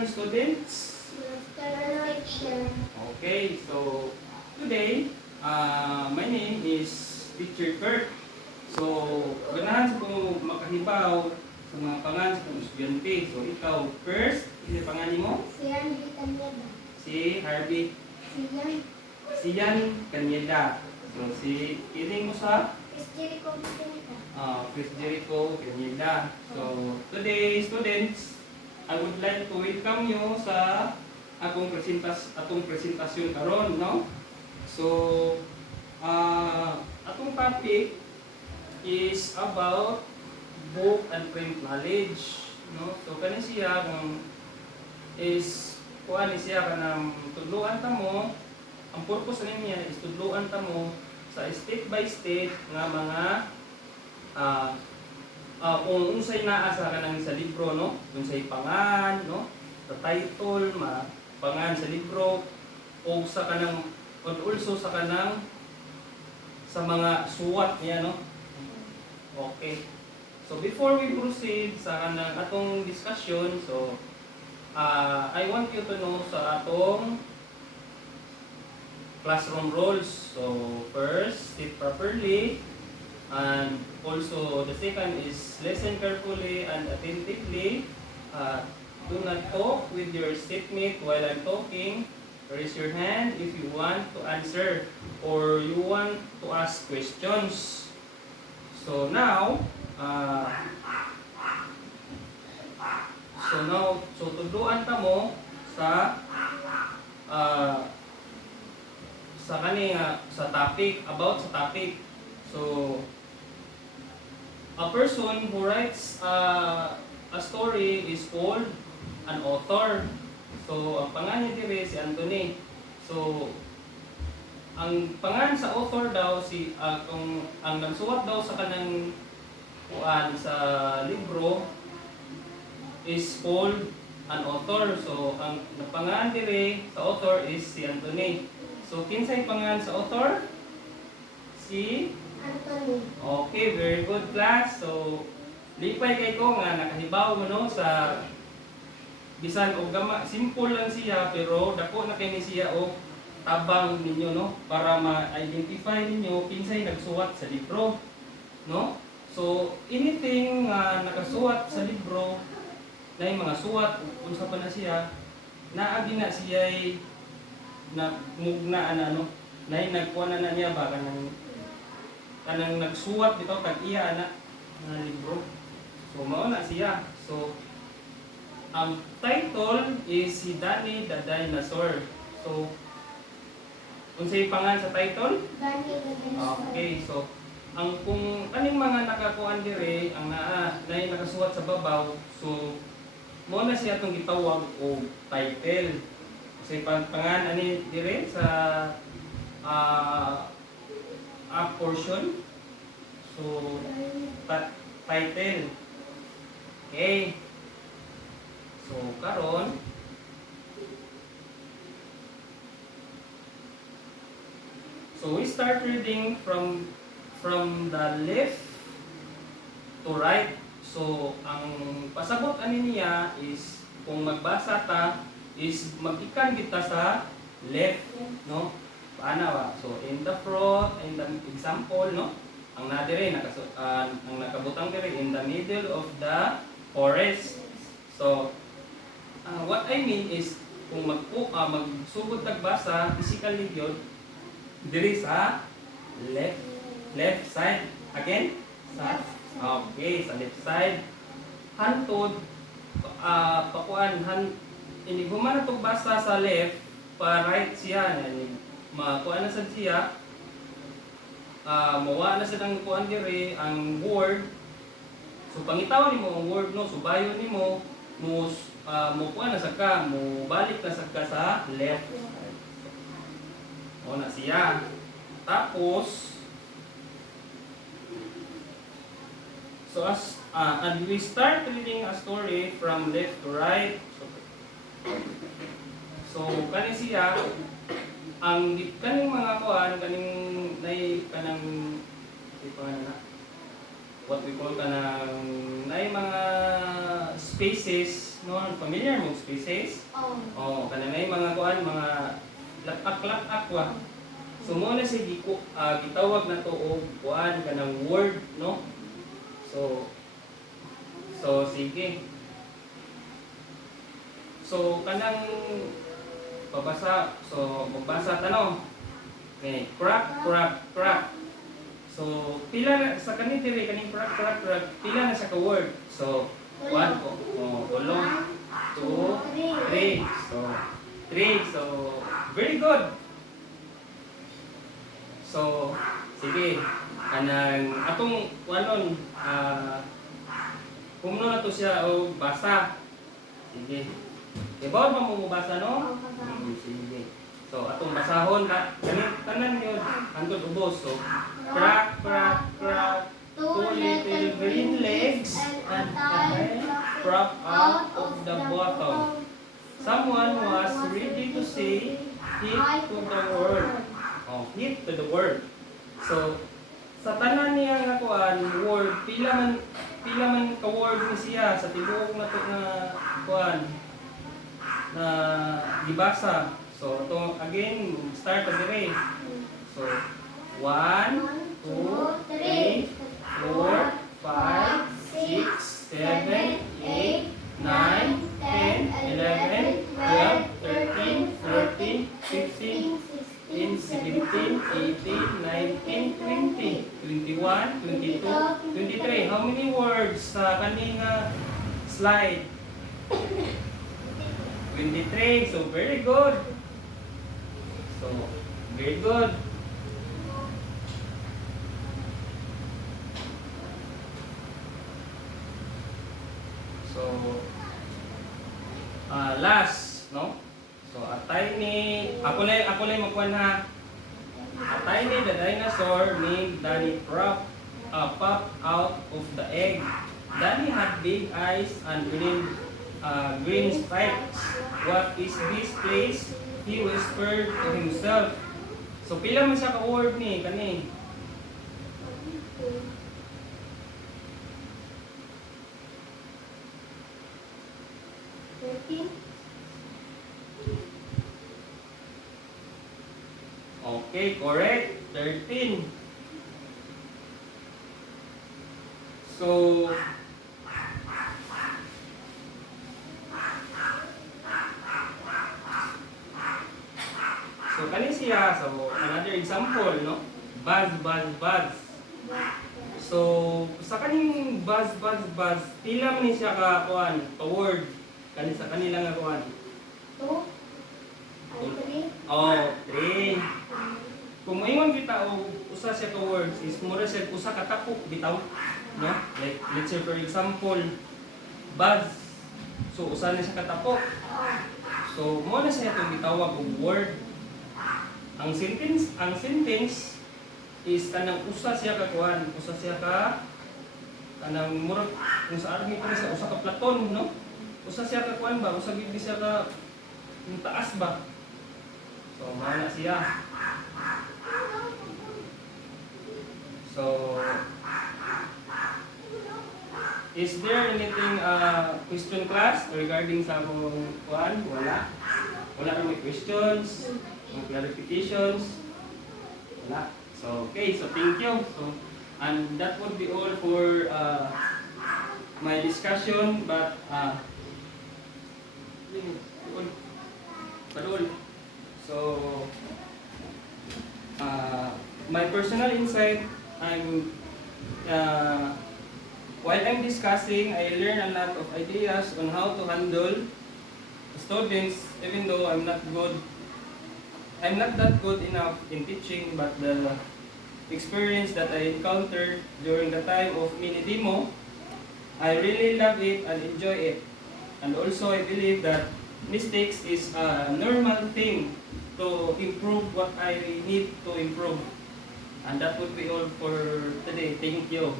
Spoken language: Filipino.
afternoon, students. Good afternoon, teacher. Okay, so today, my name is Teacher Kurt. So, ganahan sa kong makahibaw sa mga pangalan sa kong estudyante. So, ikaw, first, ano pangalan mo? Si Andy Caneda. Si Harvey. Si Yan Kanyeda. So, si iling mo sa Chris Jericho Vicenta. Chris Jericho Kanyeda. So, today, students, I would like to welcome you sa atong presentasyon karon, no? So, atong topic is about book and print knowledge, no? So, kani siya kung is kuan siya kanang tudluan ta mo. Ang purpose niya is tudluan ta mo sa step by step nga mga kung unsay naa sa kanang sa libro, no? Unsay pangan, no? Sa title, pangan sa libro o sa kanang also sa kanang sa mga suwat niya, no? Okay. So before we proceed sa kanang atong discussion, so I want you to know sa atong classroom rules. So first, sit properly. And also, the second is listen carefully and attentively. Do not talk with your seatmate while I'm talking. Raise your hand if you want to answer or you want to ask questions. So now, tudluan ta mo sa sa topic, about sa topic. So, a person who writes a story is called an author. So, ang pangalan niya dire si Anthony. So, ang pangalan sa author daw kung ang nagsuwat daw sa kanang kuan sa libro is called an author. So, ang pangalan dire sa author is si Anthony. So, kinsay pangalan sa author? Si Anthony. Okay, very good class. So, lipay kay ko nga nakahibaw mo no sa bisan og gama, simple lang siya pero dako na kay ni siya og tabang ninyo, no, para ma-identify ninyo kinsay nagsuwat sa libro, no? So, anything nga nakasuwat sa libro na yung mga suwat unsa pa na siya naagi na siya na mugna ano na nagkuha na niya ba kanang nagsuwat bitaw kag iya na libro. So mao na siya. So ang title is si Danny the Dinosaur. So unsay pangalan sa title? Danny the Dinosaur. Okay, so ang kung kaning mga nakakuan dire ang nakasuwat sa babaw, so mo na siya tong gitawag og title. Kasi pangalan ani dire sa portion. So, title. Okay. So, karon so we start reading from the left to right. So, ang pasabot ani niya is kung magbasa ta is magikan kita sa left, no? Paano ba? So, in the front, in the example, no? Ang nadire, ang nakabutang dire, in the middle of the forest. So, what I mean is, kung magsugod tagbasa, physically yun, dire sa left side. Again? Okay, sa left side. Hantod, iniguman na itong basa sa left, pa right siya. Makuha na sa siya, mawa na sa ng kuan dire ang word. So pangitawan nimo ang word, no, subayon nimo mo kuha na sa ka, mo balik na sa ka sa left. O na siya. Tapos so and we start reading a story from left to right. So kani siya ang kaning mga kuan kaning nay kanang what we call kanang nay mga spaces, no, kuan familiar mo species? Oh. Oh, kana may mga kuan, mga lapak-lapak wa. So mo na si gitawag na to og kuan kanang word, no? So sige. So kanang babasa, so magbasa tanong. Okay, crack, crack, crack. So pila na sa kaning dire kaning crack, crack, crack, pila na sa ka word. So 1 tulo, 2, 3. So 3. So very good. So sige, kanang atong kuanon kumno na to siya og basa. Sige. Ibaw pa mo basa no? Sige. So atong basahon kani tanan yun hangtod ubos. So crack, crack, crack. Two little green legs and a head cropped out of the bottom. Someone was ready to say hit to the word. Oh, hit to the word. So sa tanan niya nga kuan word pila man ka word ni siya sa tibuok na to nga kuan na gibasa. So to again start dire. So 1, 2, 3, 4, 5, 6, 7, 8, 9, 10, 11, 12, 13, 14, 15, 16, 17, 18, 19, 20, 21, 22, 23. How many words sa kaning slide? 23. So very good. So very good. So last, no? So atay ni ako lay magkuan ha. Atay ni the dinosaur named Danny pop out of the egg. Danny had big eyes and green stripes. What is this place? He whispered to himself. So pila man siya ka word ni kani? Okay, correct. 13. So kani siya, so another example, no? Buzz, buzz, buzz. So sa kaning buzz, buzz, buzz, pila man ni siya ka kuan, ka word kani sa kanila nga kuan. 3. Oh, 3. Kung moingon kita og usa siya ka words is mura siya usa ka tapok bitaw, no? Like let's say for example, buzz. So usa na siya ka tapok. So mo na siya itong gitawag og word. Ang sentence is kanang usa siya ka kuan, usa siya ka kanang murag kung sa army pa siya usa ka platon, no? Usa siya ka kuan ba, usa gid siya ka yung taas ba? So mana siya. So is there anything question class regarding sa akong kuan? Wala. Wala kami questions. Clarifications? Wala. So, okay. So, thank you. So, and that would be all for my discussion. But, so, my personal insight, while I'm discussing, I learn a lot of ideas on how to handle students, even though I'm not that good enough in teaching, but the experience that I encountered during the time of mini demo, I really love it and enjoy it. And also I believe that mistakes is a normal thing to improve what I need to improve. And that would be all for today. Thank you.